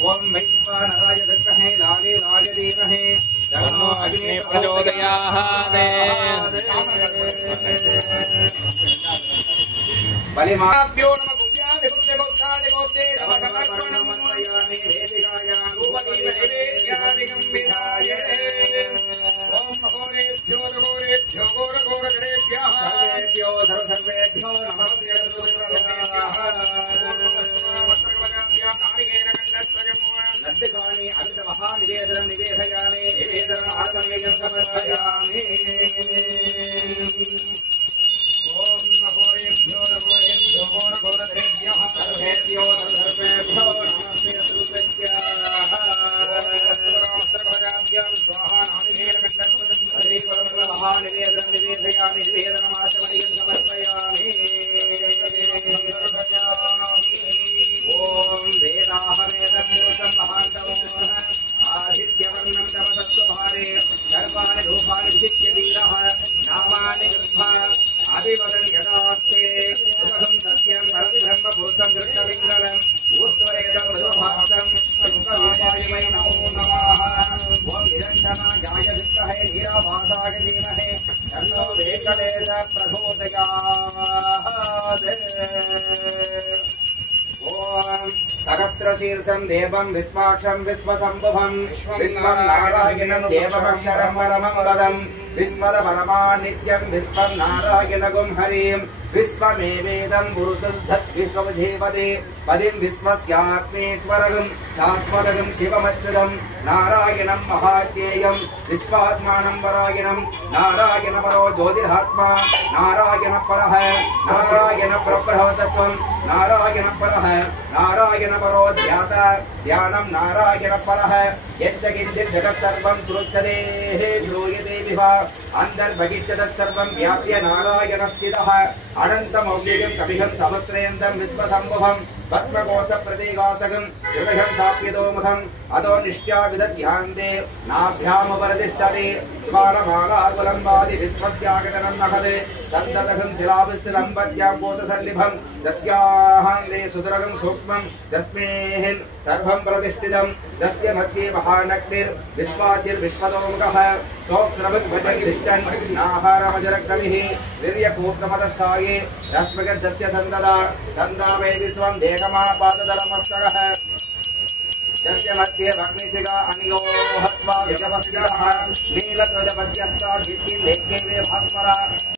ओम वैश्वानराय विद्महे लाले लाले धीमहि तन्नो अग्नि प्रचोदयात् बलिमाभ्यो नमः गुह्यानि पुत्रगोत्राणि गोत्रे नमः समर्पयामि वेदिकायां रूपदीपनैवेद्यादिकं विधाय ओम घोरेभ्यो घोरघोरघोरेभ्यः सर्वेभ्यो सर्वेभ्यो नमः नद्यकानि अमृतमहानिवेदनं निवेदयामि निवेदनमागमेयं समर्पयामि ओम घोरेभ्यो घोरघोरघोरेभ्यः सर्वेभ्यो सर्वेभ्यो नमस्ते सर्वेभ्यः स्वाहा नारिकेलकण्डं महानिवेदनं निवेदयामि निवेदनमागमेयं समर्पयामि ओम वेदाहमेदं मूर्तं महान्तमो आदित्यवर्णं तमसत्वभारे सर्वाणि रूपाणि विधित्य वीरः नामानि कृत्वा अभिवदन् यदास्ते सुखं सत्यं परब्रह्म पुरुषं कृष्णलिङ्गलम् ऊर्ध्वरेदं मधुभासं विश्वरूपाय नमो नमः ओम निरञ्जनाय विद्महे नीराभासाय धीमहि तन्नो वेङ्कटेशः प्रचोदयात् ओम सहस्रशीर्षं देवं विश्वाक्षं विश्वसंभुवं विश्वं नारायणं देवमक्षरं परमं पदं विश्वपरमानित्यं विश्वं नारायणगुं हरिं विश्वमेवेदं पुरुषद्धत् विश्वमधीपते पदिं विश्वस्यात्मेश्वरगं शाश्वतगं शिवमच्युतं नारायणं महाज्ञेयं विश्वात्मानं परायणं नारायणपरो ज्योतिरात्मा नारायणपरः नारायणपरब्रह्मतत्त्वं नारायणपरः नारायणपरो ध्याता ध्यानं नारायणपरः यच्च किञ्चित् जगत्सर्वं पृच्छते श्रूयते विभा अन्तर्बहिश्च तत्सर्वं व्याप्य नारायणस्थितः अनन्तमौल्यं कविहं सहस्रेन्दं विश्वसंभवं पद्मकोशप्रतीकासकं हृदयं साप्यतोमुखम् अतो निष्ठा विदध्यान्ते नाभ्यामुपरतिष्ठते ज्वालमालाकुलम्बादि विश्वस्यागतनं महते सन्ततकं शिलाभिस्थितं पद्याकोशसन्निभं तस्याहान्ते सुतरकं सूक्ष्मं तस्मिन् सर्वं प्रतिष्ठितं तस्य मध्ये महानक्तिर्विश्वाचिर्विश्वतोमुखः सोऽक्षरभुग्भजन् नाहारमजरकविः निर्यकूर्तमदस्साये रश्मिगद्धस्य सन्ददा सन्दावेदि स्वं देहमापाददलमस्तकः तस्य मध्ये भग्निशिखा अनियो हत्वा विजवस्यः नीलध्वजपद्यस्ताद् विद्युल्लेख्ये भास्वरा